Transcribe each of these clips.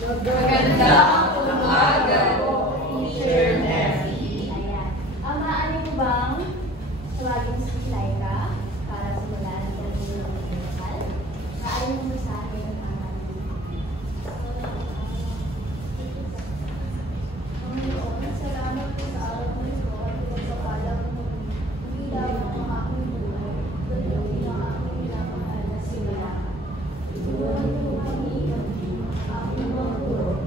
Magandang umaga po, Teacher Nessie. Ayan. Maaari mo bang tawagin si Laika para simulan ang inyong pagkakal? Maaari mo masahin ang Panginoon, salamat po sa araw mo ito at pagpapala mo. Hindi lamang ang aking buhay, kundi ang aking minamahal na simula. Ituruan mo kami aking mga guro.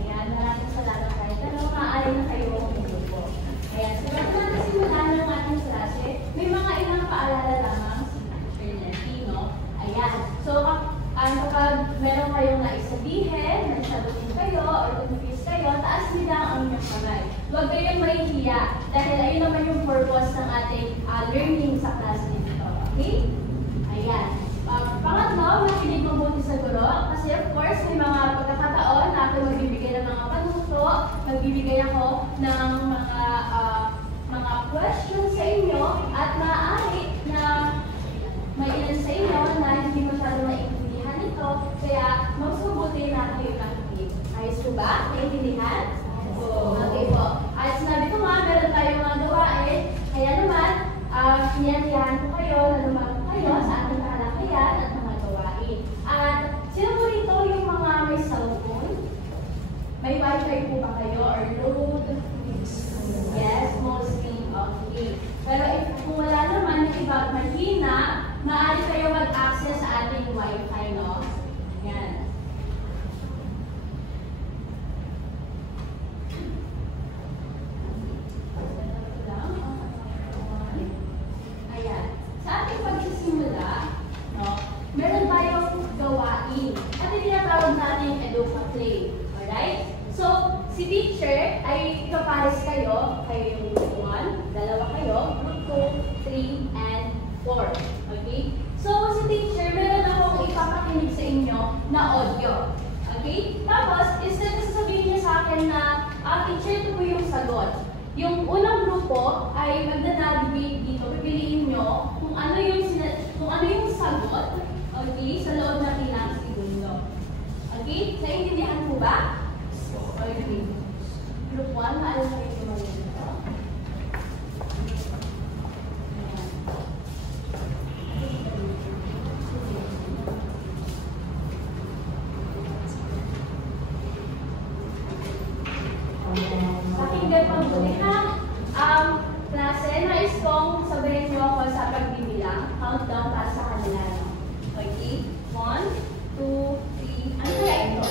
Ayan, maraming salamat tayo. Pero maaari na kayo umupo. Ayan, so bago natin simulan ng ating klase, may mga ilang paalala lamang si Teacher Nessie, no? Ayan, so kapag meron kayong naisabihin, nagsabihin kayo, or confused kayo, taas nila ang inyong kamay. Huwag kayong mahihiya, dahil ayun naman yung purpose ng ating learning sa class nito. Okay? Ayan. Pangatlo, makinig mabuti sa guro, kasi of course, may mga pagkakataon na ako magbibigay ng mga panuto, magbibigay ako ng mga questions sa inyo, at maaari na may ilan sa inyo na hindi masyadong naiintindihan ito, kaya mas mabuti na kayo nakikinig. Ayos po ba? Naiintindihan? Okay po. At sinabi ko nga, meron tayong mga gawain, kaya naman, hinihandihan ko kayo na lumago kayo sa ating talakayan at mga gawain. At sino po rito yung mga may cellphone? May wifi po ba kayo or load? Yes, mostly. Okay. Pero kung wala naman, yung iba mahina, maaari kayo mag-access sa ating wifi, no? Yan. Ayan. Sa ating pagsisimula, no, meron tayong gawain. At tinatawag natin Educa-Play. Alright? So, si teacher ay kapares kayo. Kayo yung group 1, dalawa kayo, group 2, 3, and 4. Okay? So, si teacher, meron akong ipapakinig sa inyo na audio. Okay? Tapos, instead na sasabihin niya sa akin na, teacher, ito po yung sagot. Yung unang grupo ay magdadabig dito. Pipiliin nyo kung ano yung sagot, okay, sa loob ng ilang segundo. Okay? Naintindihan po ba? Okay. Group 1, maalam kayo tumayo dito. Pakinggan mabuti ha. Klase, nais kong sabihin niyo ako sa pagbibilang. Countdown para sa kanila. Okay? 1, 2, 3. Ano kaya ito?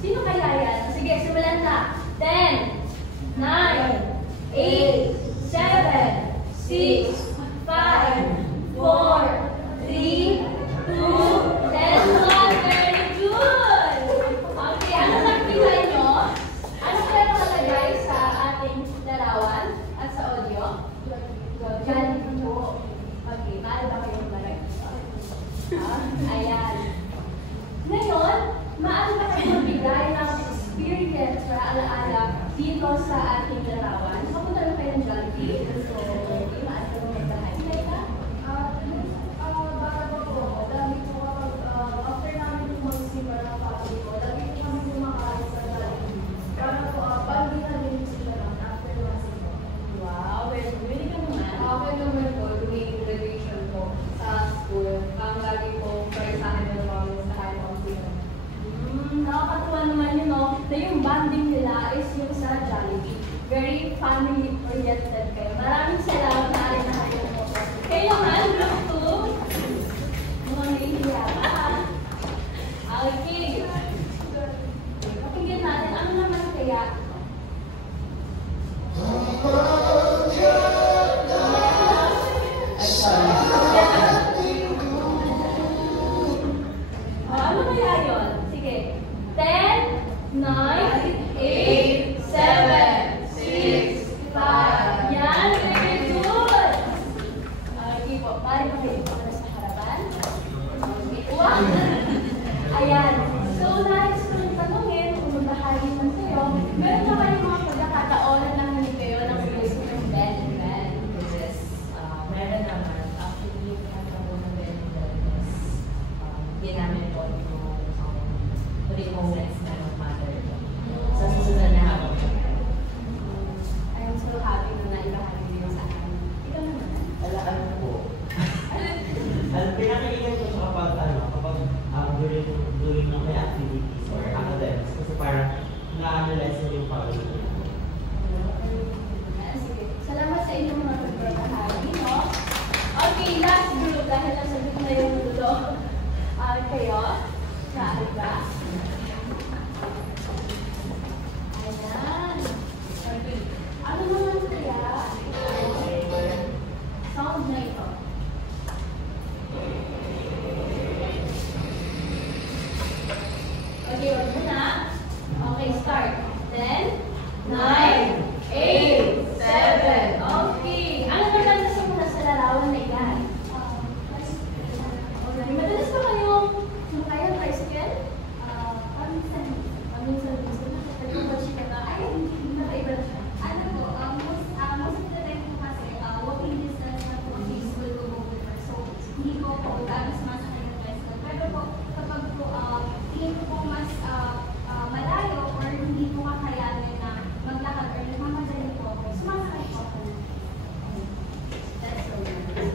Sino kaya yan? Sige, simulan na. 10, 9, 8, 7, 6, 5, 4, 3, 2, 10. Ayan. Ngayon, maaari ba kayo magbigay ng experience para alaala dito sa ating larawan? Kapunta na kayo ng Jollibee. So, okay, maaari ka mo magbahay. Hindi ka? Baka pa po, dami po kapag after namin yung mag-simmer ng family ko, dami po kami kumakain sa Jollibee. Para po, bandi na din sila lang after mag-simmer. Wow, really ka naman. Ako naman po, during graduation ko sa school, ang lagi ko parisahan ng mga sa kaya ng sino. Nakakatuwa naman yun, no? Na yung bonding nila is yung sa Jollibee. Very family-oriented kayo. Maraming salamat na rin na kayo po. Kayo naman, group 2. Mga nahihiya pa. Okay. Pakinggan natin, ano naman kaya? Ano kaya yun? Sige. 10, 9, 8, 7, 6, 5. Yan, very good. Okay po. Pari pa kayo para sa harapan. Okay. Wow. Ayan. So, nais ko yung tanongin, kung magbahagi man sa'yo, meron na kayong 8, 7. Okay. Ano naman gusto mo sa larawan na yan? Okay. Madalas ba kayong sumakay ang tricycle? Paminsan-minsan. Nagpapasya ka na. Ay, nakaiba na siya. Ano po, most of the time po kasi, walking distance na po ang school ko over. So, hindi ko po mas masakay ng tricycle. Pero po, kapag po, tingin ko po mas malayo or hindi ko kakayanin na maglakad or nagmamadali po ako, sumasakay po ako. That's so nice.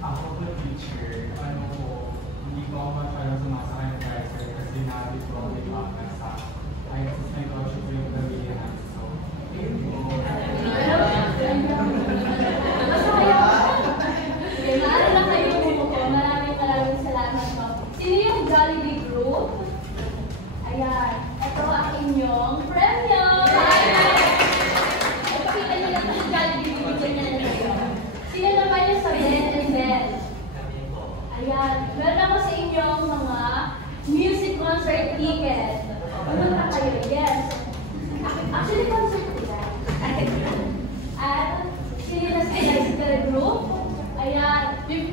Ako po teacher, ano po, hindi ko ako masyadong sumasakay ng tricycle kasi nabi ko ako iba sa ay sa negosyo ko yung pamilyahan. So, yun po. Basta kayo. Okay, maalala kayo po. Maraming salamat po. Sino yung Jollibee Group? Ayan. Ito ang inyong premyo. Ipakita niyo lang sa Jollibee. Bibigyan niya na kayo. Sino naman yung sa Ben and Ben? Ayan. Meron ako sa inyong mga music concert ticket. Pumunta kayo. Yes. Actually, concert ko yan. At sino na sa tricycle group? Ayan.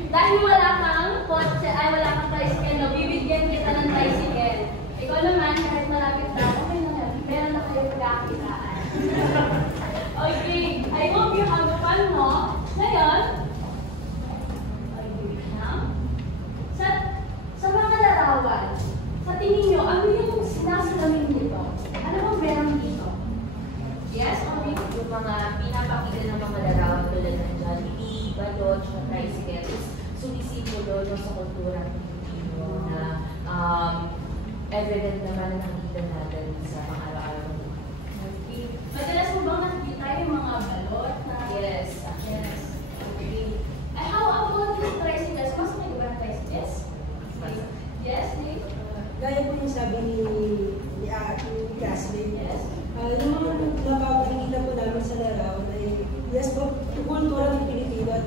Dahil wala kang kotse, ay wala kang tricycle, no, bibigyan kita ng tricycle. Ikaw naman, kahit malapit na, okay na yan. Meron na kayo pagkakitaan. Okay. I hope you have fun, no? Ngayon, sa mga larawan, sa tingin nyo, ano yung sinasalamin dito? Ano bang meron dito? Yes, Omi? Yung mga pinapakita ng mga larawan tulad ng Jollibee, balot, tricycle, sumisimbolo no, sa kultura ng Pilipino na evident naman na nakikita natin sa mga araw-araw. Okay. Madalas mo bang nakikita yung mga balot na... Yes. Yes. Okay. How about yung tricycles? Mas may iba ng tricycles? Yes, Nick? Gaya po yung sabi ni Yasmin. Yes. Yung mga nakakakita po namin sa larawan ay, yes po, kultura ng Pilipino at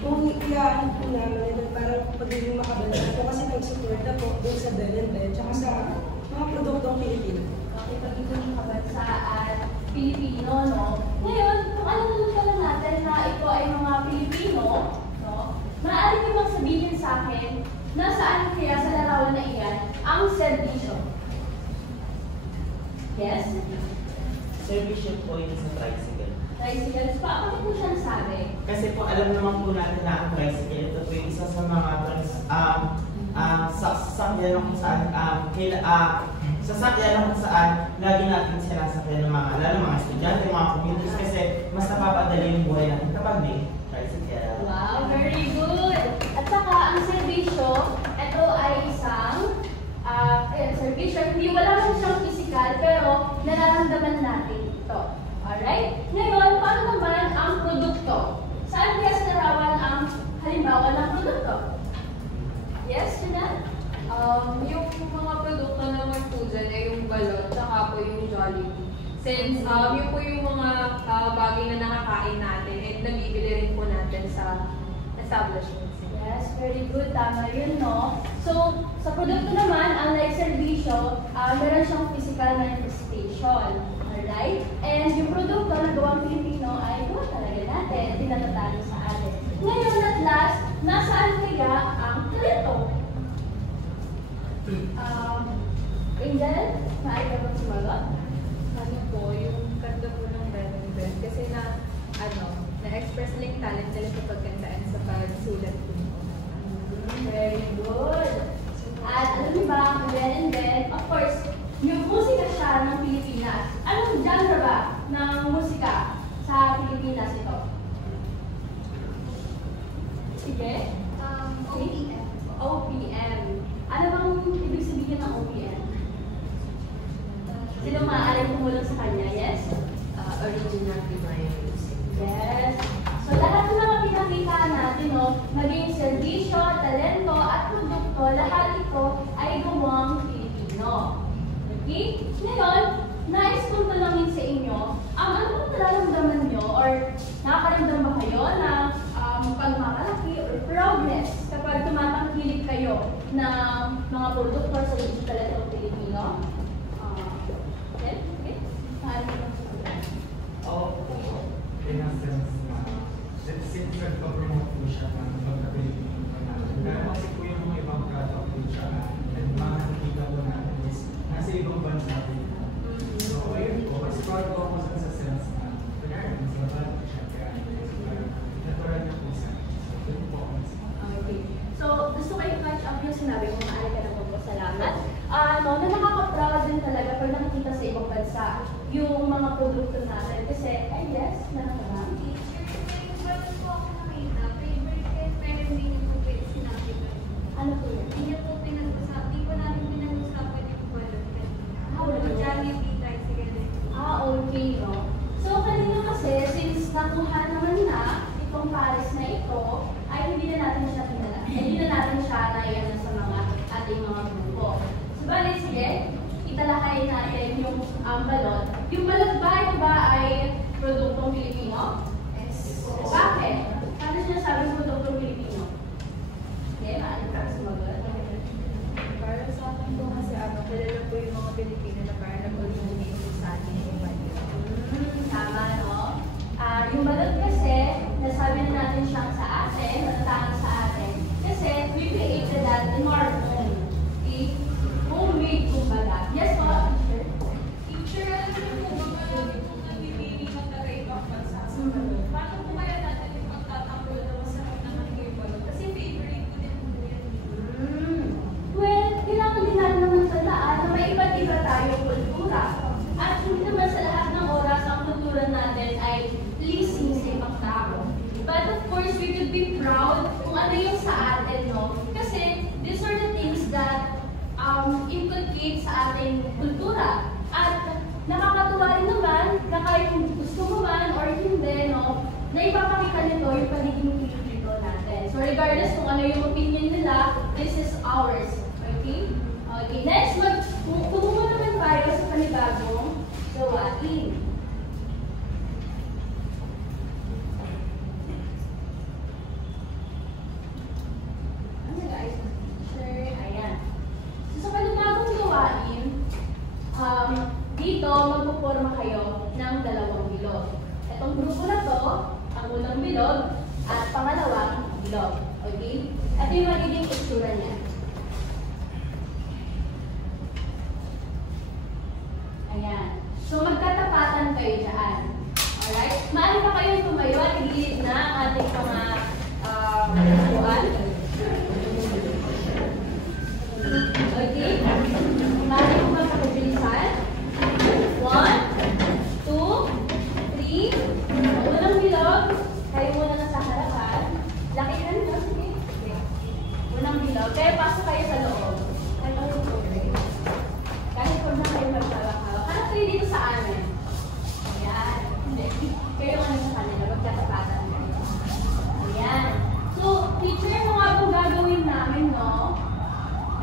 kung iyahan po namin ay parang pagiging makabalan po kasi nag-support na po doon sa Ben and Ben tsaka sa mga produktong Pilipino. Okay, pag-ibig kabansa at Pilipino, no? Ngayon, kung alam naman pala natin na ito ay mga Pilipino, no? Maaari niyo bang sabihin sa akin na saan kaya sa larawan na iyan ang serbisyo? Yes? Servisyo po yun sa tricycle. Tricycles, paano po siya nasabi? Kasi po alam naman po natin na ang tricycle, ito po yung isa sa mga sasakyan na kung saan, sasakyan na kung saan lagi natin sinasakyan ng mga, lalo mga estudyante, mga commuters, kasi mas napapadali yung buhay natin kapag may tricycle. Wow, very good! At saka, ang serbisyo, ito ay isang serbisyo. Hindi wala man siyang physical, pero nararamdaman natin ito. Alright? Ngayon, paano naman ang produkto? Saan kaya sa larawan ang halimbawa ng produkto? Yes, Junan? Yung mga produkto naman po dyan ay yung balot, saka po yung Jollibee. Since yun po yung mga bagay na nakakain natin and nabibili rin po natin sa establishments. Yes, very good. Tama yun, no? So, sa produkto naman, ang like serbisyo, meron siyang physical manifestation. Alright? And yung produkto na gawang Pilipino ay gawa talaga natin, tinatatalo sa atin. Ngayon at last, nasaan kaya ang talento? Angel, maaari ka bang sumagot? Ano po, yung kanta po ng Ben and Ben, kasi na-express nila yung talent nila sa pagkantaan sa pagsulat po. Very good. At alam niyo ba, ang Ben and Ben, of course, yung musika siya ng Pilipinas. Anong genre ba ng musika sa Pilipinas ito? Sige? OPM. OPM. Ano bang ibig sabihin ng OPM? Sino maaaring tumulong sa kanya? Yes? Original Pinoy music. Yes. So lahat ng mga pinakita natin, no, maging serbisyo, talento, at produkto, lahat ito ay gawang Pilipino. Okay? Ngayon, nais kong tanongin sa inyo, ano bang nararamdaman nyo or nakakaramdam ba kayo ng pagmamalaki or progress kapag tumatangkilik kayo ng mga produkto sa digital at Pilipino? Okay? Okay? Paano produkto natin. Kasi, ay yes, meron ka ba? Bago po ako nakita, favorite kahit meron din yung po sinabi ko. Ano po yun? Hindi niya po pinag-usapan, hindi po namin pinag-usapan yung balot kanina. Balot? Jollibee tayo siguro. Okay, no? So, kanina kasi, since nakuha naman na itong Paris na ito, ay hindi na natin siya pinala. Hindi na natin siya naiyan sa mga ating mga grupo. So, bali, sige, italakay natin yung balot. Yung balot ba, ito ba ay produktong Pilipino? Yes. Bakit? Ano sinasabing produktong Pilipino? Okay, maaari ka sumagot. Para sa akin po kasi kilala po yung mga Pilipino na parang nag-originate po sa atin yung banyo. Tama, no? Yung balot kasi, nasabi na natin siyang sa atin, matatangin sa atin, kasi we created that in our own. Okay? Homemade kumbaga. Yes, po? Teacher, alam niyo po ba kung nabibili ng taga-ibang bansa sa balot? Paano po kaya natin yung pagtatanggol na masarap naman yung balot? Kasi favorite ko din po yan. Well, kailangan din natin naman tandaan na may iba't iba tayong kultura. At hindi naman sa lahat ng oras ang kultura natin ay leasing sa ibang tao. But of course, we could be proud kung ano yung sa atin, no? Kasi these are the things that inculcate sa ating kultura. At nakakatuwa rin naman na kahit gusto mo man or hindi, no? Na ipapakita nito yung pagiging Pilipino natin. So regardless kung ano yung opinion nila, this is ours. Okay? Okay, next, tumungo naman tayo sa panibagong gawain. Ano guys? Sure, ayan. So sa panibagong gawain, dito magpuporma kayo ng dalawang bilog. Itong grupo na to, ang unang bilog at pangalawang bilog. Okay? Ito yung magiging itsura niya. Ayan. So, magtatapatan kayo dyan. Alright? Maaari pa kayong tumayo at igilid na ang ating mga upuan. Okay? Maaari po ba kapabilisan? 1, 2, 3. Ang unang bilog, kayo muna na sa harapan. Lakihan nyo, sige. Unang bilog. Kaya pasok kayo sa loob. Kahit kung na kayo magtawag-tawag. Hanap kayo dito sa amin. Ayan. Hindi. Kayo ano sa kanila. Magkatapatan kayo. Ayan. So, teacher, ano nga po gagawin namin, no?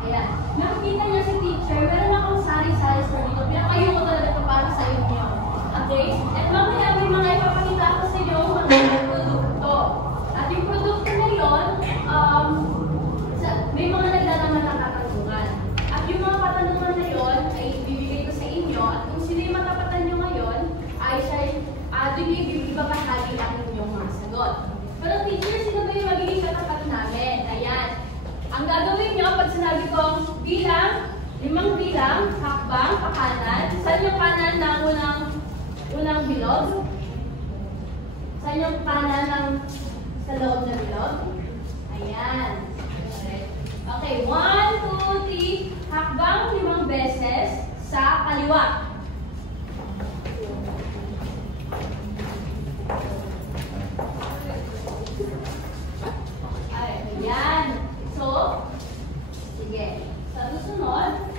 Ayan. Nakikita niyo si teacher. Meron akong sari-sari sa dito. Pinakayo ko talaga ito para sa inyo. Okay? At mamaya may mga ipapakita ko sa inyo mga produkto. At yung produkto na yun, may mga naglalaman ng katanungan. At yung mga katanungan na yun ay bibigay ko sa inyo. At kung sino yung matapatan nyo ngayon, ay siya ibabahagi ang inyong mga sagot. Pero teacher, sino ba yung magiging katapat namin? Ayan. Ang gagawin nyo, pag sinabi kong bilang, 5 bilang, hakbang, pakanan. Saan yung kanan ng unang bilog? Saan yung kanan ng sa loob na bilog? Ayan. Okay, 1, 2, 3, hakbang 5 beses sa kaliwa. Ayan. So, sige. Sa susunod,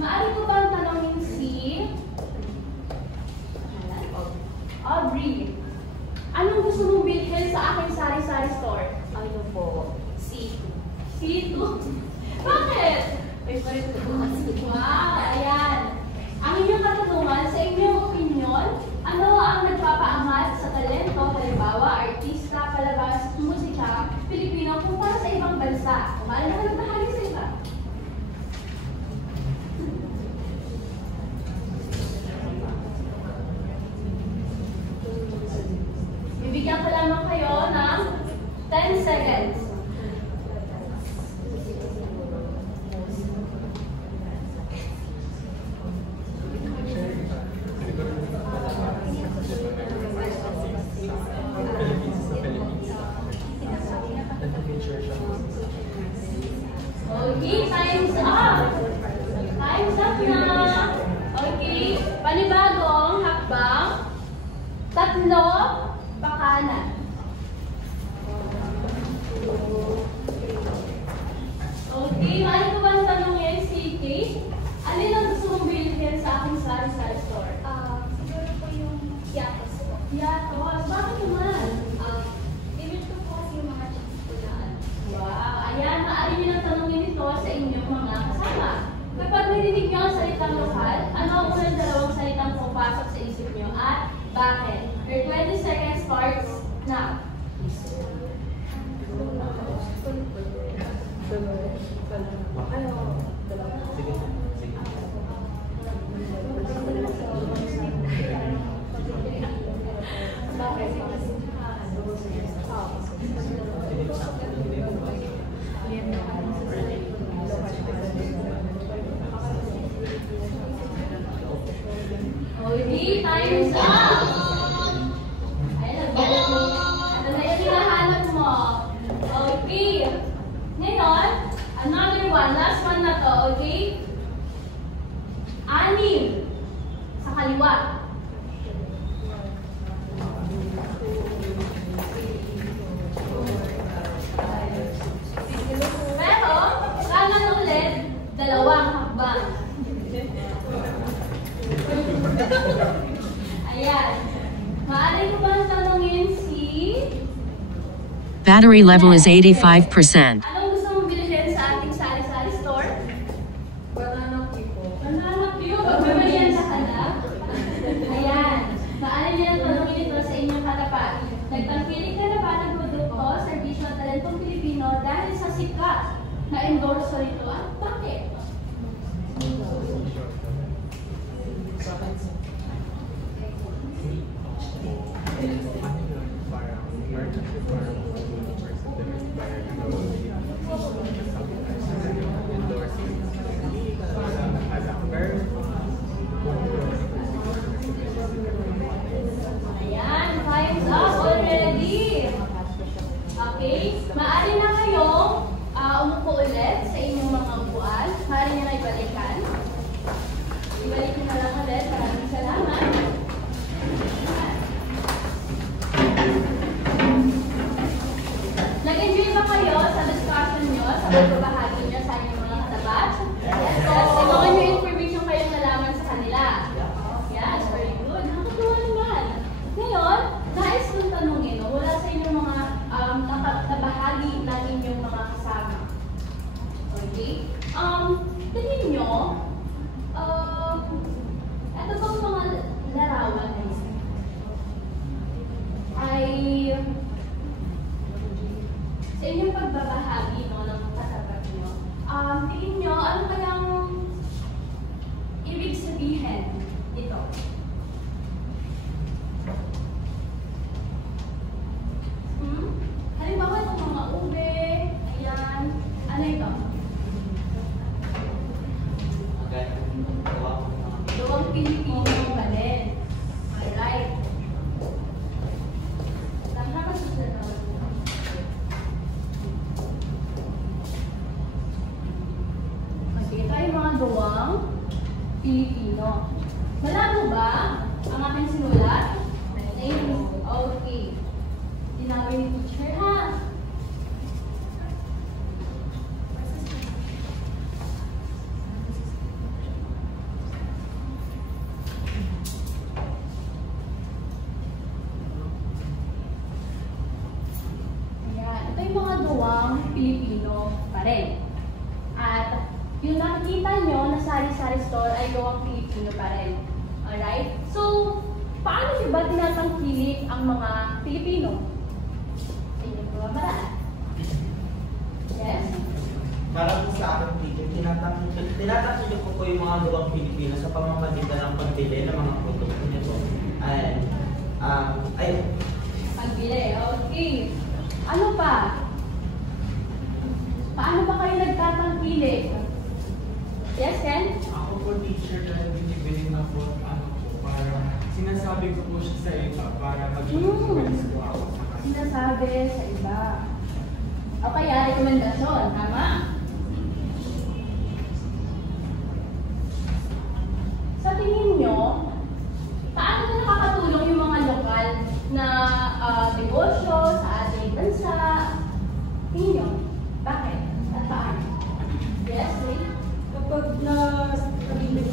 maaari ko bang tanongin si Aubrey? Anong gusto mong bilhin sa aking sari-sari store? Ano po? C2. Bakit? Favorite ko po kasi. Wow, ayan. Ang inyong katanungan, sa inyong opinion, ano ang nagpapaangat sa talento, halimbawa, artista, palabas, musika, Pilipino, kumpara sa ibang bansa? Kung ano naman nagbahagi sa iba? Bibigyan ko lamang kayo ng 10 seconds. Okay, time's up. Time's up na. Okay, panibagong Tatlo, pakanan. Okay, maaari ko ba tanongin si Kate? Alin ang gusto mong bilhin sa aking sari-sari store? Siguro po yung yatos po. Yatos? Bakit naman? Favorite ko po kasi yung mga chips po na ano. Wow! Ayan, maaari niyo nang tanongin ito sa inyong mga kasama. Kapag narinig niyo ang salitang lokal, ano ang unang dalawang salitang pumapasok sa isip niyo at bakit? Your 20 seconds starts now. Sige, sige. Okay, time's up! Ayan, ano na yung hinahanap mo? Okay. Ngayon, another one. Last one na to, okay? 6 sa kaliwa. Pero, kanan ulit, 2 hakbang. Ayan. Maaari ko ba tanongin si... Battery level is 85%. Anong gusto mong bilhin sa ating sari-sari store? Banana cue po. Banana cue? Pagmamalian sa kanila? Ayan. Maaari nilang tanongin ito sa inyong katapat. Nagtangkilik ka na ba ng produkto, serbisyo at talentong Pilipino dahil sa sikat na endorso nito at bakit? Ayan, time's up already. Okay, maaari na kayong umupo ulit sa inyong mga upuan. Maaari nyo na ibalikan. Ibalik nyo na lang ulit. Maraming salamat. Nag-enjoy ba kayo sa discussion nyo, sa pagbabahagi nyo sa inyong mga katapat? Yes. Ito yung information kayong nalaman sa kanila. Yes, very good. Nakakatuwa naman. Ngayon, nais kong tanungin, wala sa inyong mga nabahagi na inyong mga kasama. Okay? Tingin nyo, ito bang mga larawan na isa ay sa inyong pagbabahagi ng katapat nyo, tingin nyo, ano kayang ibig sabihin ito? Halimbawa itong mga ube, ayan, ano ito? Gawang Pilipino pa din. Alright. Tama ka susunod naman. Sige tayo mga gawang Pilipino. Malabo ba ang aking sinulat? Okay. Dinawin ni teacher ha. Ayan. Ito yung mga gawang Pilipino pa rin. At yung nakikita nyo na sari-sari store ay gawang Pilipino pa rin. Alright? So, paano nyo ba tinatangkilik ang mga Pilipino? Sa inyong pamamaraan. Yes? Para po sa akin, teacher, tinatanggap ko po yung mga luwang Pilipino sa pamamagitan ng pagbili ng mga produkto nito. Pagbili, okay. Ano pa? Paano ba kayo nagtatangkilik? Yes, Ken? Ako po, teacher, dahil binibili na po, para sinasabi ko po siya sa iba para maging influence po ako sa kanila. Sinasabi sa iba. O kaya, rekomendasyon, tama? Sa tingin nyo, paano na nakakatulong yung mga lokal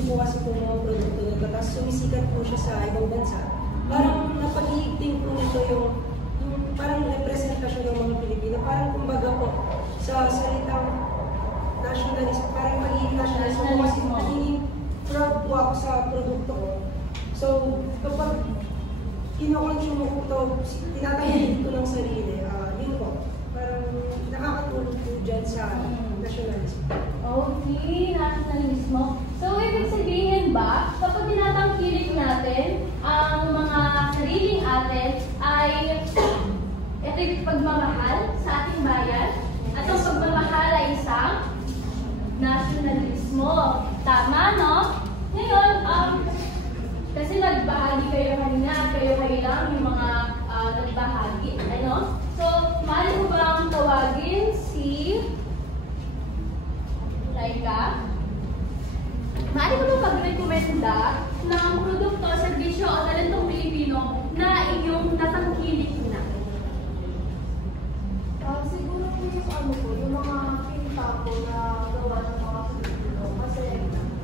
po kasi itong mga produkto nito, tapos sumisikat po siya sa ibang bansa. Parang napag-iigting po nito yung parang representasyon ng mga Pilipino. Parang kumbaga po, sa salitang nationalism, parang magiging nationalism po kasi nagiging proud po ako sa produkto ko. So, kapag kinokonsume ko ito, tinatahimik ko ng sarili, yun po, parang nakakatulog po dyan sa nationalism. Okay, nationalismo. So, ibig sabihin ba, kapag tinatangkilik natin ang mga sariling atin ay ito yung pagmamahal sa ating bayan at ang pagmamahal ay isang nationalismo. Tama, no? Ngayon, kasi nagbahagi kayo kanina at kayo lang yung mga nagbahagi. Ano? So, maaari mo bang tawagin si Laika? Maaari mo bang mag-rekomenda ng produkto, serbisyo o talentong Pilipino na inyong natangkilik na? Siguro po yung yung mga pintapo na gawa ng mga Pilipino. Kasi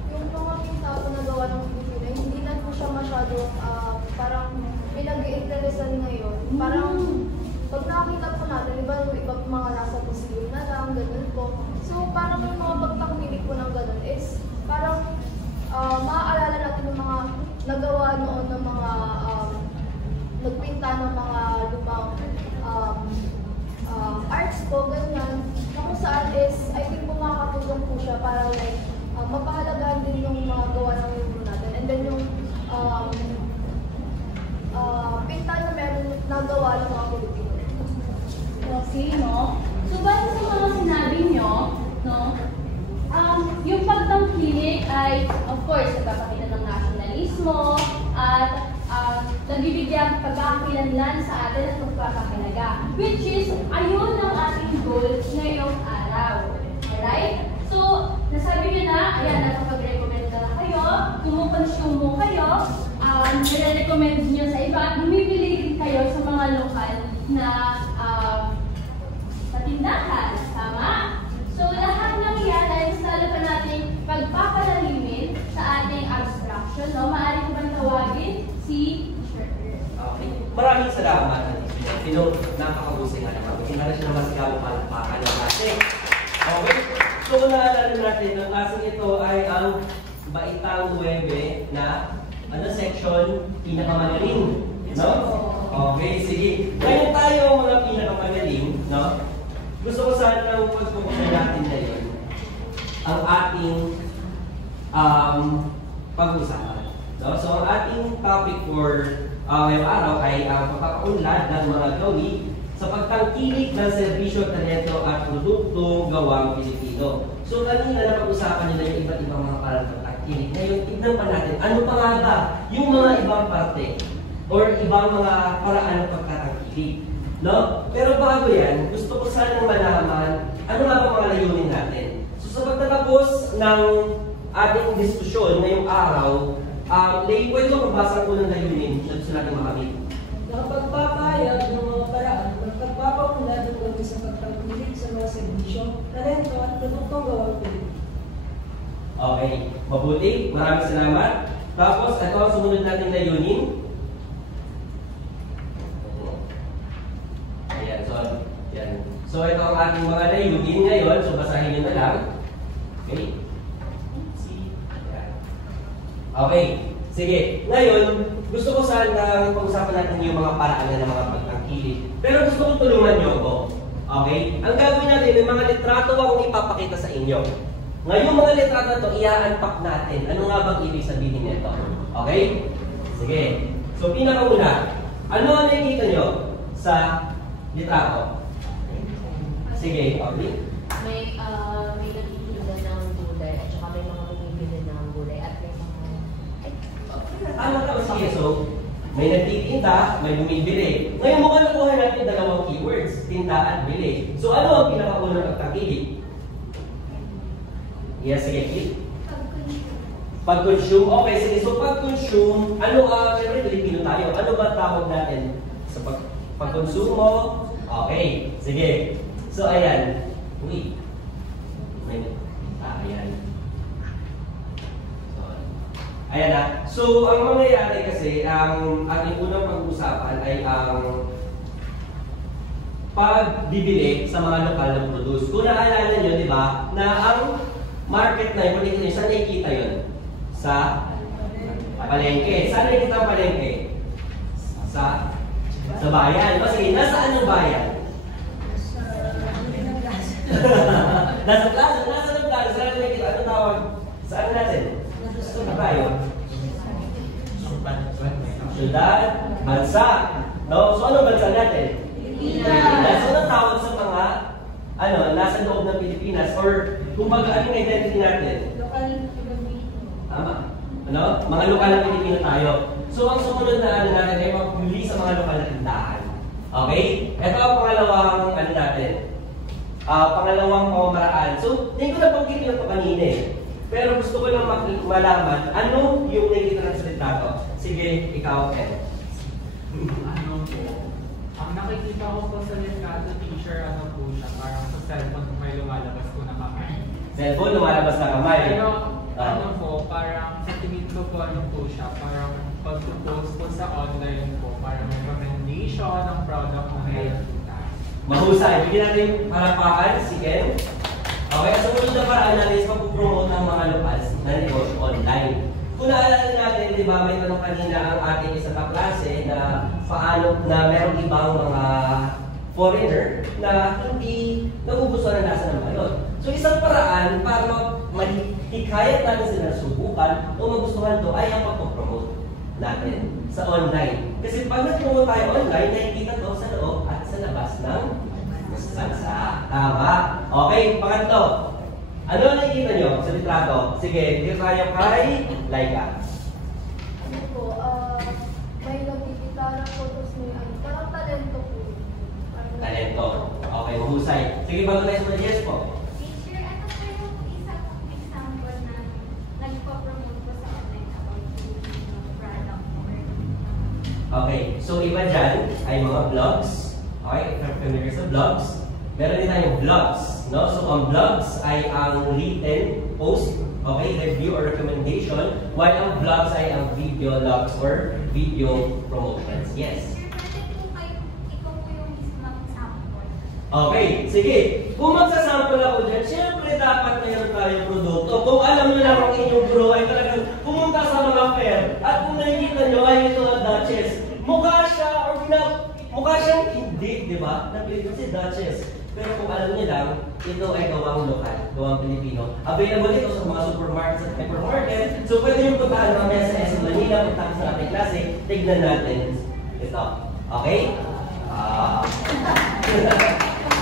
yung mga pintapo na gawa ng Pilipino, hindi na po siya masyado parang pinag-i-interesan ngayon. Parang pag nakakita po natin, iba yung ibang mga nasa museum na lang, ganun po. So parang yung mga pagtangkilik po ng ganun is parang maaalala natin yung mga nagawa noon ng mga nagpinta ng mga lumang arts po, ganyan, na kung saan is, I think po makakatulong po siya para like, mapahalagahan din yung mga gawa ng libro natin. And then yung pinta na meron nagawa ng mga Pilipino. Okay, no? So, base sa mga sinabi nyo, no? Yung pagtangkilik ay, of course, nagpapakita ng nationalismo at nagbibigyan pagkakakilanlan sa atin at magpapakinaga. Which is, ayun ang ating goal ngayong araw. Alright? So, nasabi nyo na, ayan, nakapag-recommend na kayo, kumukonsumo kayo, nire-recommend nyo sa iba, at bumibili din kayo sa mga lokal na patindahan. Tama? So, lahat ng yan ay lalo pa natin pagpapalalimin sa ating abstraction. No? Maaari ko bang tawagin si Okay. Maraming salamat. Sino nakakabusay nga naman. Hindi na siya masigaw palakpakan ng klase. Okay. So, naalala natin, ang klaseng ito ay ang Baitang 9 na section, pinakamagaling. No? Okay, sige. Ngayon tayo mga pinakamagaling, no? Gusto ko sana ng pagpupunta natin ngayon ang ating pag-usapan. No? So, ang ating topic for ngayong araw ay ang pagpapaunlad ng mga gawi sa pagtangkilik ng serbisyo, talento at produkto gawang Pilipino. So, kanina napag-usapan nila yung iba't ibang mga parang pagtangkilik. Ngayon, tignan pa natin, ano pa nga ba yung mga ibang parte or ibang mga paraan ng pagtatangkilik. No? Pero bago yan, gusto ko sanang malaman ano nga ba mga layunin natin. So, sa pagtatapos ng ating diskusyon ngayong araw, pwede mo magbasa ko ng layunin na gusto natin makamit. Nakapagpapahayag ng mga paraan ng pagpapaunlad ng gawi sa pagtangkilik sa mga serbisyo, talento at produktong gawang Pilipino. Okay, mabuti. Maraming salamat. Tapos, ito ang sumunod natin layunin. Ayan, so, yan. So, ito ang ating mga layunin ngayon. So, basahin nyo na lang. Okay. Okay, sige. Ngayon, gusto ko sana pag-usapan natin yung mga paraan ng mga pagtangkilik. Pero gusto kong tulungan nyo ako. Okay? Ang gagawin natin, may mga litrato akong ipapakita sa inyo. Ngayong mga litrato na ito, i-unpack natin. Ano nga bang ibig sabihin nito? Okay? Sige. So, pinakauna, ano ang nakikita nyo sa litrato? Sige, okay. May nagtitinda ng gulay at saka may mga bumibili ng gulay at may mga Tama ka. Sige, so may nagtitinda, may bumibili. Ngayon mukhang nakuha natin dalawang keywords, tinda at bili. So ano ang pinakaunang pagtangkilik? Yes, sige, Kit. Pag-consume. Okay, sige. So pag-consume, siyempre Pilipino tayo. Ano ba tawag natin sa pag-consumo? Okay, sige. So ayan. Uy. Ayan. So, Ayan na. So, ang mangyayari kasi, ang ating unang pag-uusapan ay ang pagbibili sa mga lokal na produce. Kung naalala nyo, di ba, na ang market na yun, kung saan nakikita yun? Sa palengke. Saan nakikita ang palengke? Sa bayan. Kasi, nasaan ang bayan? Nasa plaza. Nasa ng plaza. Saan nakikita? Ano tawag? Saan natin? Sa tayo? Syudad, bansa. No? So, anong bansa natin? Pilipinas. So, anong tawag sa mga nasa loob ng Pilipinas? Or, kumbaga, anong identity natin? Lokal Pilipino. Tama. Ano? Mga lokal na Pilipino tayo. So, ang sumunod na natin ay magpuli sa mga lokal na tindahan. Okay? Ito ang pangalawang natin. Pangalawang pamamaraan. So, hindi ko na pagkita ito kanina eh. Pero gusto ko lang malaman, ano yung nakikita ng litrato? Sige, ikaw, Ed. Ano po? Ang nakikita ko po sa litrato, teacher, ano po siya, parang sa cellphone may lumalabas po na kamay. Cellphone, lumalabas na kamay. Pero, ano po, parang sa tingin ko po, ano po siya, parang pag-post po sa online po, parang recommendation ng product na nakikita. Mahusay. Bigyan natin yung harapakan, sige. Okay, sa sumunod na paraan natin is pag-promote ng mga locals na negosyo online. Kung naalala natin, di ba, may tanong kanina ang ating isa kaklase na paano na merong ibang mga foreigner na hindi nagugustuhan ng lasa ng balot. So, isang paraan para mahikayat natin sila subukan o magustuhan to ay ang pag-promote natin sa online. Kasi pag nag-promote tayo online, nakikita to sa loob at sa labas ng bansa. Tama? Okay, pangatlo. Ano ang nakikita nyo sa litrato? Sige, dito tayo kay Laika. Ano po, may nagkikitara po, tapos may parang talento po. Talento. Okay, mahusay. Sige, bago tayo sa yes po. Teacher, ano po yung isang example na nagpa-promote po sa online about yung product or Okay, so iba dyan ay mga vlogs. Okay, if you're familiar sa vlogs, meron din tayong vlogs. No? So, ang vlogs ay ang written post, okay, review or recommendation, while ang vlogs ay ang video logs or video promotions. Yes? pwede po kayo, ikaw po yung mismo sample. Okay, sige. Kung magsasample ako dyan, syempre dapat mayroon tayong produkto. Kung alam nyo lang ang inyong guro ay talagang pumunta sa mga fair at kung nakikita nyo ay ito ang Duchess, mukha siya or mukha siyang hindi, di ba? Napilitin si Duchess. Pero kung alam niyo lang, ito ay gawang lokal, gawang Pilipino. Available ito sa mga supermarkets at hypermarket. So pwede yung puntaan mamaya sa SM Manila, puntaan sa ating klase, tignan natin ito. Okay?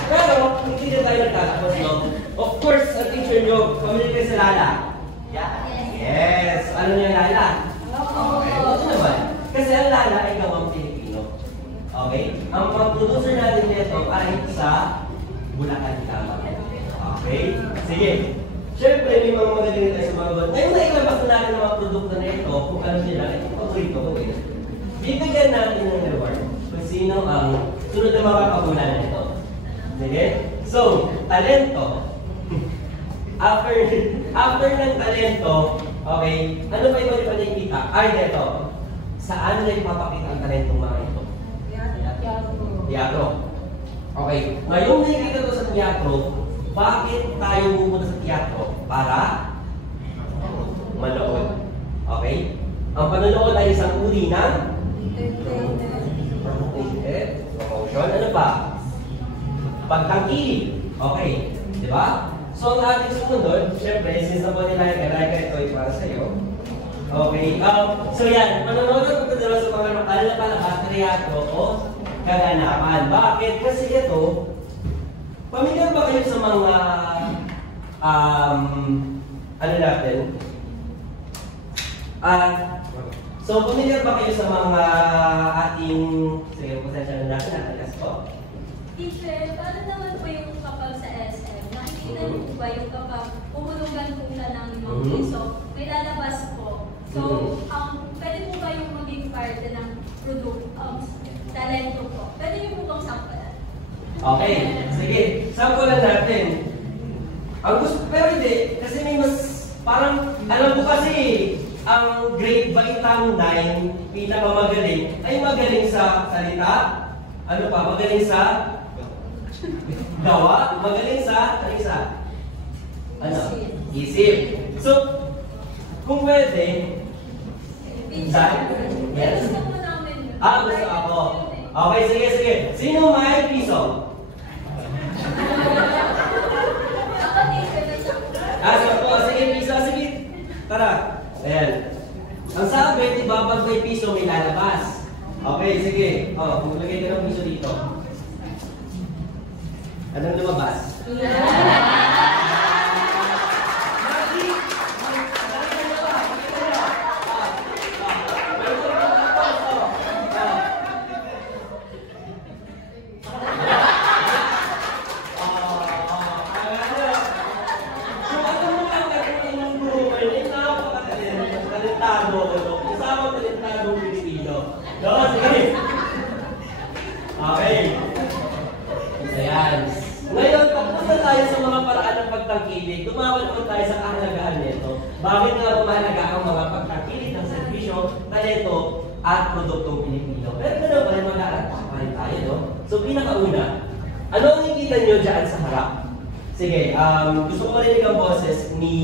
Pero, hindi na tayo nagtatapos, no? Of course, ang teacher nyo, familiar kayo sa Lala? Yeah. Yes! Ano niya Lala? Okay, ito naman. Kasi ang Lala ay gawang Pilipino. Okay? Ang pag-producer natin nito ay sa Bulacan tama. Okay? Sige. Siyempre, may mga magaling tayo sa mga bot. Ngayon na ikalabas na natin ang mga produkto na ito, kung ano nila, ito paborito ko ngayon. Bibigyan natin ng reward kung sino ang sunod na makakabulan na ito. Sige? So, talento. After ng talento, okay, ano ba yung pwede nakikita? Ay, ito. Saan nila ipapakita ang talentong mga ito? Teatro. Okay. Ngayon nakikita ko sa teatro, bakit tayo pupunta sa teatro? Para manood. Okay? Ang panonood ay isang uri ng promotion. Ano ba? Pagtangkilik. Okay. Di ba? So, ang ating sumunod, syempre, since na po nila yung ito ay para sa'yo. Okay. So, yan. Panonood ang pagdala sa mga lokal na palabas, teatro o kaganapan. Bakit? Kasi ito, pamilyar ba kayo sa mga, ano natin? So, pamilyar ba kayo sa mga ating, sige, pasensya na natin, natagas ko. Teacher, paano naman po yung kapag sa SM? Nakikita niyo po ba yung kapag pumulungan po siya ng 5 piso, may lalabas po. So, pwede po ba yung maging parte ng product, talento po? Pwede niyo po bang sampalan? Okay, sige. Sampalan natin. Ang gusto, pero hindi. Kasi may mas, parang, alam ko kasi, ang grade baitang 9, pinakamagaling, ay magaling sa salita. Ano pa? Magaling sa gawa. Magaling sa, ano isa? Ano? Isip. So, kung pwede, yes? Gusto ako. Okay, sige. Sino may piso? Sige, piso, sige. Tara. Ayan. Ang sabi, diba, pag may piso, may lalabas. Okay, sige. Maglagay ka ng piso dito. Anong lumabas? Okay. Ayan. Ngayon, tapos na tayo sa mga paraan ng pagtangkilik. Tumawa naman tayo sa kahalagahan nito. Bakit nga ba mahalaga ang mga pagtangkilik ng serbisyo, talento, at produktong Pilipino? Pero gano'n pa rin mag-aaral pa rin tayo, no? So, pinakauna, ano ang nakikita nyo dyan sa harap? Sige, gusto ko marinig ang boses ni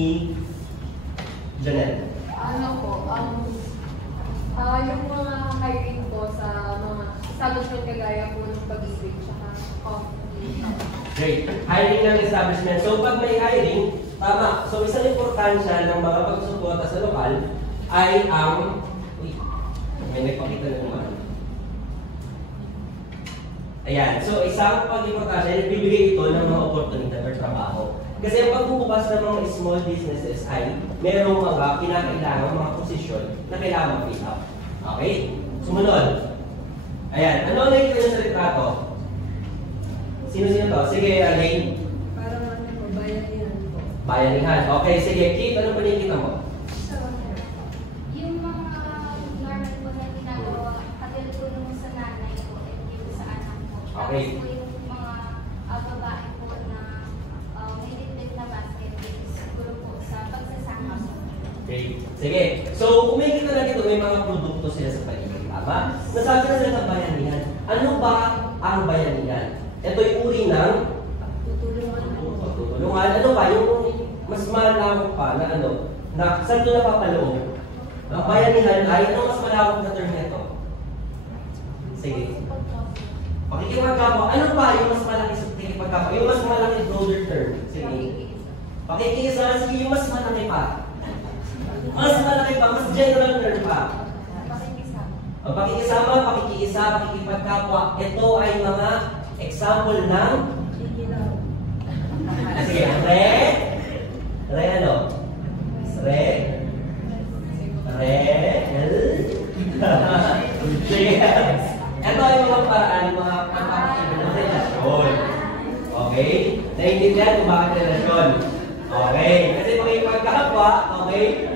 Janelle. Yung mga hiring ko sa mga establishment kagaya po ng Pag-ibig tsaka coffee. Great. Hiring ng establishment. So pag may hiring, tama. So isang importansya ng mga pagsusuporta sa lokal ay ang... may nagpakita na naman. Ayan. So isang pag-importansya, bibigay ito ng mga oportunidad or trabaho. Kasi ang pagbubukas ng mga small businesses ay merong mga kinakailangan, mga posisyon na kailangan ma-fill up. Okay? Sumunod. Ayan. Ano ang nakikita nyo sa retrato? Sino-sino to? Sige, Alain. Parang ano po, bayanihan po. Bayanihan. Okay, sige. Kate, ano pa nakikita mo? Yung mga normal po na ginagawa, katulong sa nanay ko at yung sa anak ko. Okay. Tapos po yung mga babae po na may litbit na basket, siguro po sa pagsasama. Okay. Sige. So, kung may kita na dito, may mga produkto sila sa paligid. Tama? Nasabi na sila ng bayanihan. Ano ba ang bayanihan? Ito yung uri ng tutulungan. Ano ba? Yung mas malawak pa na ano? Na saan ito napapaloob? Ang bayanihan ay ano mas malawak na term nito? Sige. Pakikipagkapwa. Ano ba yung mas malaki sa pakikipagkapwa? Yung mas malaki broader term. Sige. Pakikisama. Sige, yung mas malaki pa. Mas malaki pa. Mas general term pa. Ang pakikisama, pakikiisa, pakikipagkapwa. Ito ay mga example ng sige, ano? Sige. Ito ay mga paraan, mga pagpapakita ng relasyon. Okay? Naiintindihan kung bakit relasyon. Okay? Kasi pakikipagkapwa, okay?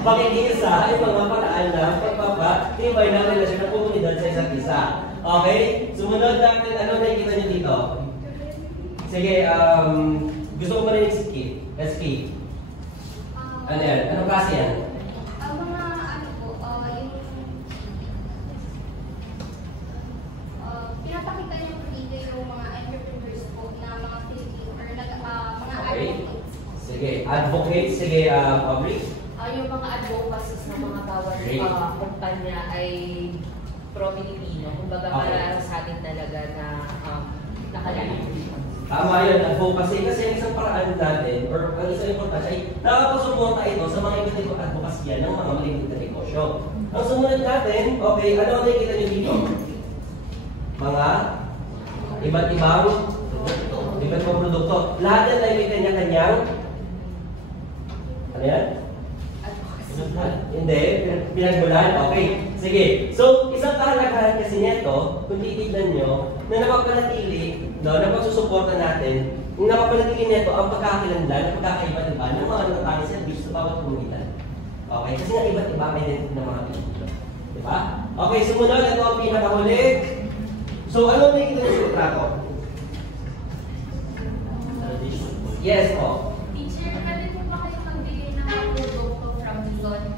Pakikiisa ay mga paraan ng pagpapatibay ng relasyon ng komunidad sa isa't isa. Okay? Sumunod natin, ano nakikita nyo dito? Sige, gusto ko marinig si Kate. Let's Kate. Ano yan? Anong klase yan? Ang mga ano po, pinapakita niyo po dito yung mga entrepreneurs po na mga Filipino or mga Okay. advocates. Sige, advocates. Sige, public. Yung mga advocacies ng mga bawat kumpanya ay pro-Pilipino. Kumbaga para sa atin talaga na nakalayo. Tama yun, advocacy. Kasi ang isang paraan natin, or ang isang importansya ay nakapasuporta ito sa mga iba't ibang advokasya ng mga maliit na negosyo. Ang sumunod natin, okay, ano ang nakikita nyo dito? Mga iba't ibang produkto. Lahat yan ay may kanya-kanyang ano yan? Hindi, pinagmulan. Okay, sige. So, isang kahalagahan kasi nito, kung titignan nyo, na napapanatili, no, na pagsusuporta natin, kung napapanatili nito ang pagkakakilanlan, ang pagkakaiba-iba ng mga natatanging service sa bawat komunidad. Okay, kasi nga iba't iba ang identity ng mga Pilipino. Diba? Okay, sumunod, ito ang pinakahuli. So, ano ang nakikita nyo sa retrato? Yes po. Teacher, pwede po ba kayo magbigay ng mga produkto from Luzon?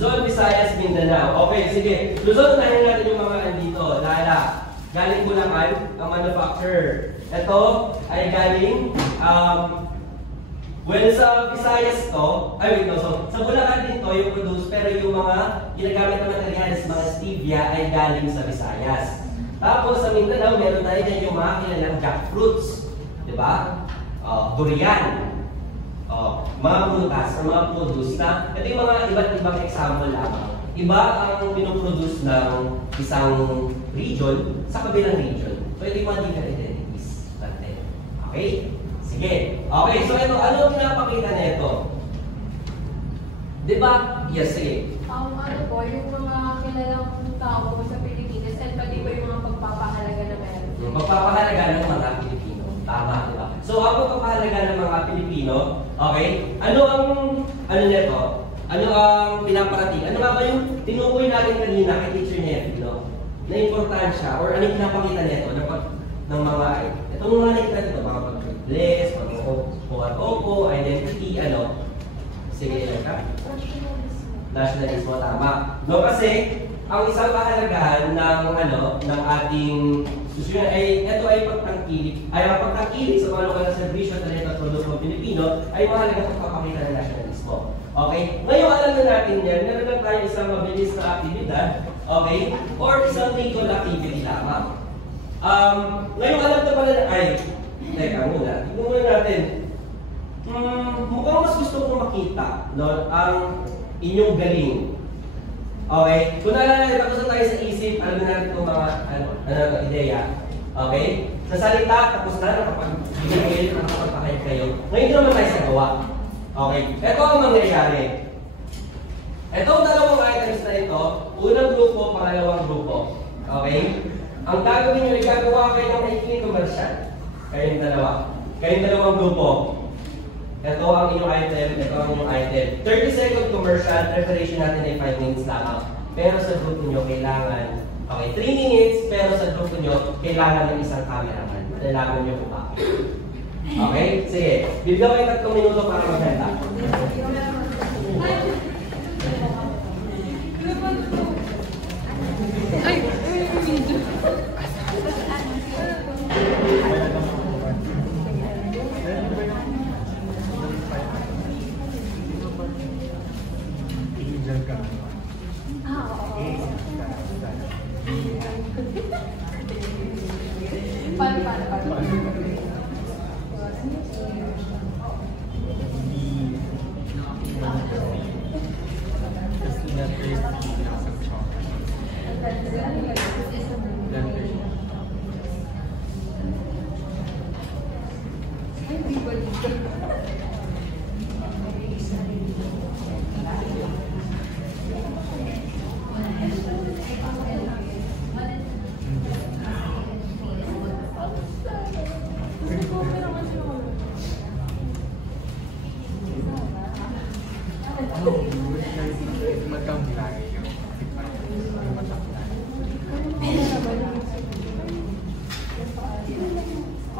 Luzon, Visayas, Mindanao. Okay, sige. Luzon, unahin natin yung mga andito. Lala. Galing Bulacan, ang manufacturer. Ito ay galing, well, sa Visayas to, so, sa Bulacan din to yung produce, pero yung mga ginagamit na materials, mga stevia, ay galing sa Visayas. Tapos sa Mindanao, meron tayo din yung mga kilalang jackfruits. Diba? Durian. Mga prutas, mga produce na, ito yung mga iba't ibang example lamang. Iba ang pinoproduce ng isang region sa kabilang region. So ito yung mga different identities natin. Okay? Sige. Okay, so ito, ano ang pinapakita na ito? Diba? Yes, sige. Ano po, yung mga kilalang tao sa Pilipinas and pati po yung mga pagpapahalaga na meron. Yung pagpapahalaga ng mga Pilipino. Tama, diba? So, ang pagpapahalaga ng mga Pilipino, okay, ano nito? Ano ang pinaparating? Ano nga ba yung tinukoy natin kanina kay Teacher Nefi, no? Na importansya, or ano yung pinapakita nito ng mga, itong mga nakita dito, mga pag-bless, pag-opo, identity, ano? Sige, lang ka? Nationalismo, tama. No, kasi, ang isang kahalagahan ng ating susunod ay, ito ay pagtangkilik. Ay, ang pagtangkilik sa mga lokal na servisyo at talento at produkto Pilipino ay mahalagang pagpapakita ng nationalismo. Okay? Ngayon, alam na natin yan, meron lang tayo isang mabilis na aktibidad, okay? Or isang legal activity lamang. Ngayon, alam na pala na, teka muna, tignan muna natin. Mukhang mas gusto kong makita, no, ang inyong galing. Okay? Kung naalala, tapos na tayo sa isip, alam na natin itong mga ideya. Okay? Sa salita, tapos na nakapag-bigay kayo, nakapagpakayag kayo. Ngayon naman tayo sa gawa. Okay? Ito ang mangyayari. Itong dalawang items na ito, unang grupo, pangalawang grupo. Okay? Ang gagawin nyo, igagawa kayo ng maikling komersyal. Kayong dalawa. Kayong dalawang grupo. Ito ang inyong item, ito ang inyong item. 30-second commercial, preparation natin ay 5 minutes lamang. Pero sa grupo nyo, kailangan, okay, 3 minutes, pero sa grupo nyo, kailangan ng isang cameraman. Malalaman nyo kung bakit. Okay? Sige. Bigyan kayo 3 minuto para maghanda.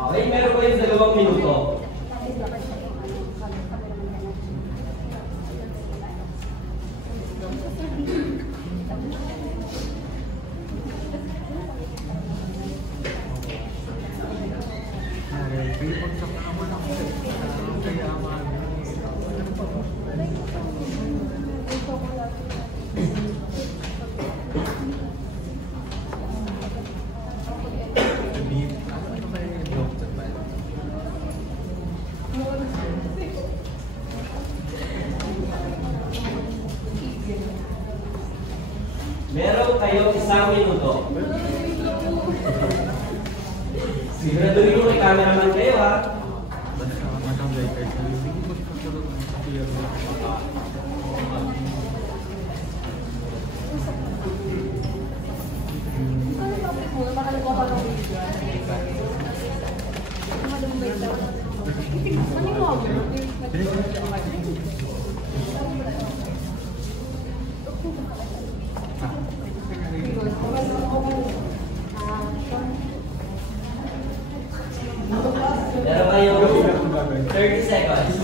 Okay, meron ko yung 2 minuto. Meron kayong 1 minuto. Siguraduhin ko may cameraman kayo, ha? Meron kayong 30 seconds.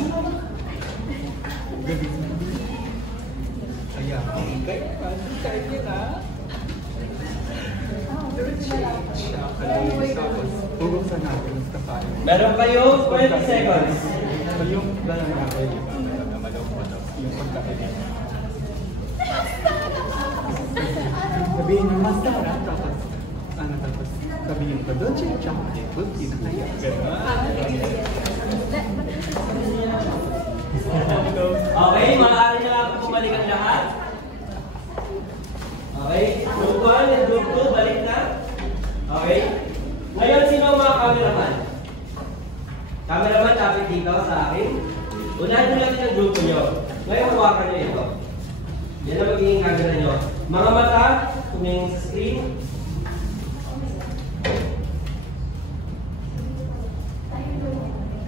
Sige na. Bubuksan natin sa kain. Meron kayo 20 seconds. Yung dalang natin, di ba? Na malaw-malaw. Yung pagkakain. Sabihin mo, masarap. Tapos, tapos sabihin ko, don't you chocolate? Buti na kaya. Okay, maaari na lang bumalik ang lahat. Okay, group 1 and group 2, balik na. Okay. Ngayon, sino ang mga cameraman? Cameraman, tapit dito sa akin. Unahin nyo natin ang grupo nyo. Ngayon, hawakan nyo ito. Yan ang magiging camera nyo. Mga mata, tumingin sa screen.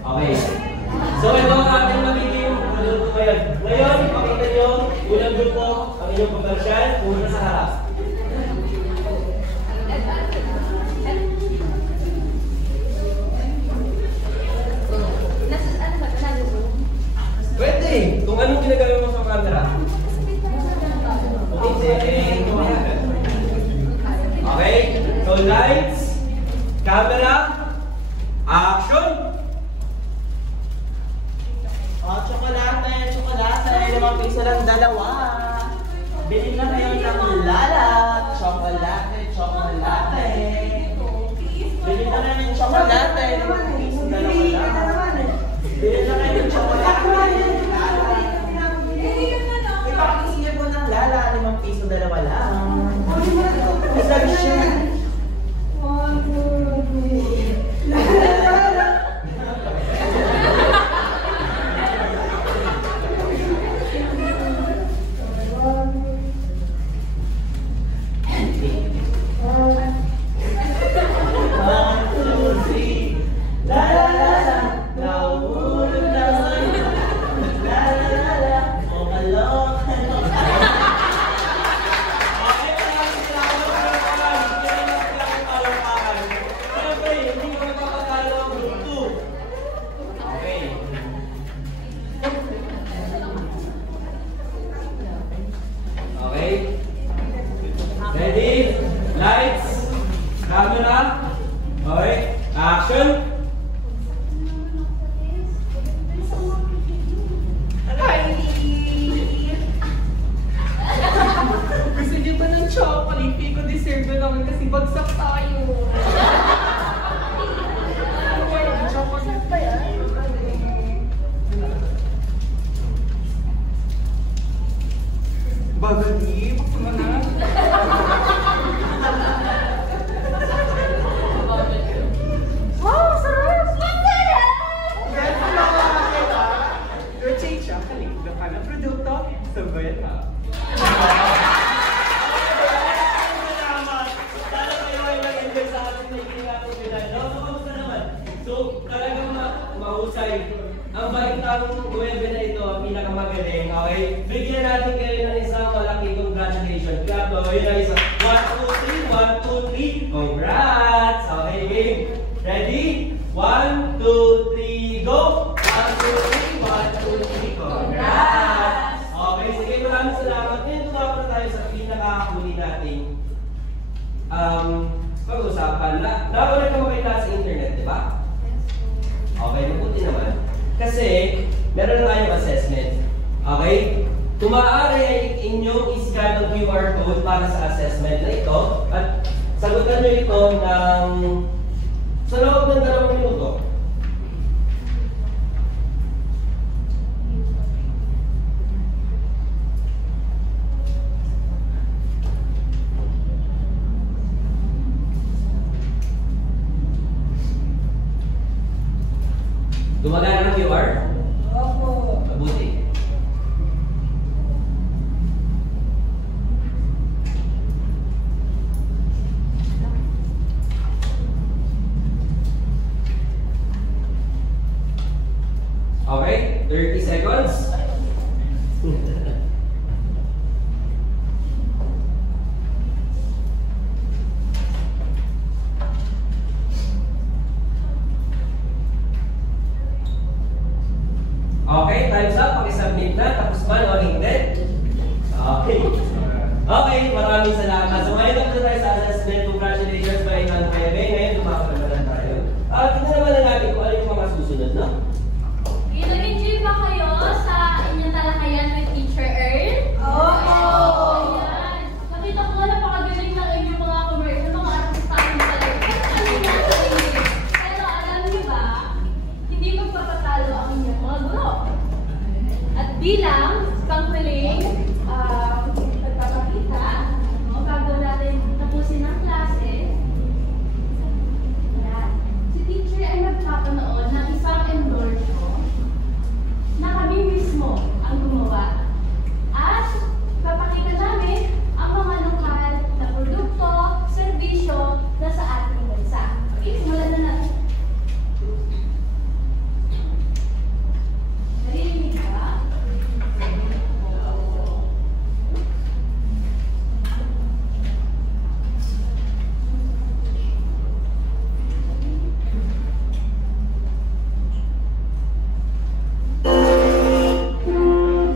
Okay. So, ito ang ating magiging grupo ngayon. Ngayon, ipakita nyo, unang grupo, ang inyong pagkarsyan, una sa harap. Pwede! Kung anong ginagawa mo sa camera. Okay? So, lights, camera, action! Oh, tsokolate, 5 piso lang dalawa. Bili na kayo ng Lala, tsokolate. Bili na kayo ng tsokolate, 5 piso dalawa lang. Bili na kayo ng tsokolate. Ipakisiya po ng Lala, 5 piso dalawa lang. Sabi siya. Ready? Lights, camera, okay, action. Gusto niyo ba ng chocolate? Hindi ko deserve na naman kasi bagsak tayo. Chocolate ba yan? Bagali, buksan mo na. Wow, sarap! Ganito lang mga kita. Dolce chocolate, lokal na produkto, sabayan na. So, talagang mahusay. Ang baitang web na ito, ang pinakamagaling, okay? Bigyan natin kayo ng isang malaking congratulations. Clap to, yun ang isa. 1, 2, 3, 1, 2, 3. Congrats! Okay, game. Ready? 1, 2, 3, go! 1, 2, 3, 1, 2, 3, congrats! Okay, sige, maraming salamat. Ngayon, tumapos na tayo sa pinakahuli nating pag-usapan. Nakulit ka makita sa internet, di ba? Okay, mabuti naman. Kasi, meron na tayong assessment. Okay? Kung maaari ay inyong iscan ang QR code para sa assessment na ito at sagutan nyo ito ng sa loob ng 2 minuto. Gumagana ng QR? Opo. Mabuti. Okay, 30 seconds. maraming salamat. So ngayon na tayo sa assessment. Congratulations by Inan Pebe. Ngayon, lumakalaman tayo. Tignan naman na natin kung ano yung mga susunod, no? Okay, nag-enjoy ba kayo sa inyong talakayan with Teacher Earl? Oo! Ayan. Nakita ko napakagaling ng inyong mga commercial, mga artistahin talaga. Pero alam niyo ba, hindi magpapatalo ang inyong mga guro. At bilang panghuling pagpapakita, bago natin tapusin ang klase, ayan, si teacher ay nagpapanood ng isang endorso na kami mismo ang gumawa. At papakita namin ang mga lokal na produkto, serbisyo na sa ating bansa. Okay, simulan na natin. Narinig ba?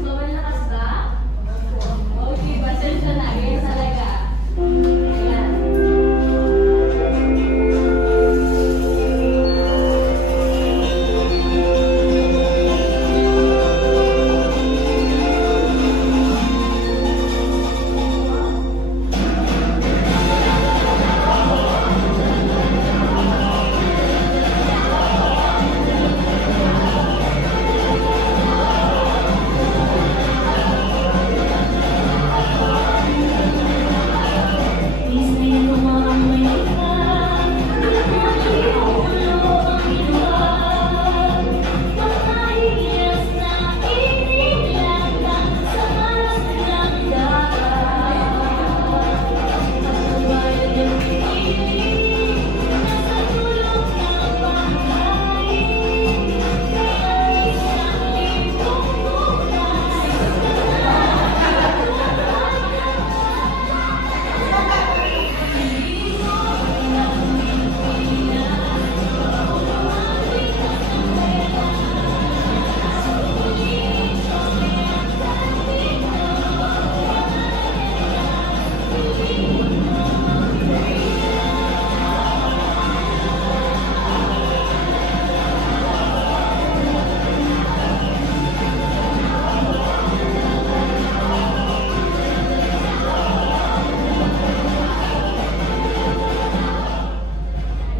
Sobrang lakas ba? Okay, pasensya na. Ganyan talaga. Ayan.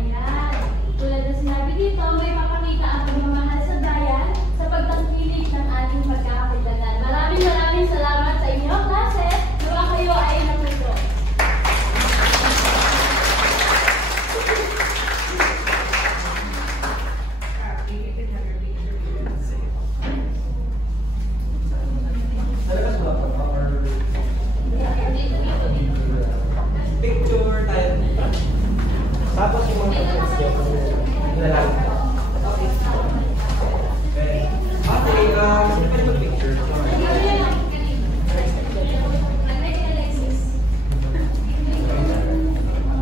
Ayan. Tulad na sinabi dito, may papakita ang pagmamahal sa bayan sa pagtangkilik ng ating pagkakakilanlan. Maraming salamat sa inyo, klase. Nawa kayo ay natuto. Talaga ba? Or picture tayo. Tapos yung mga question.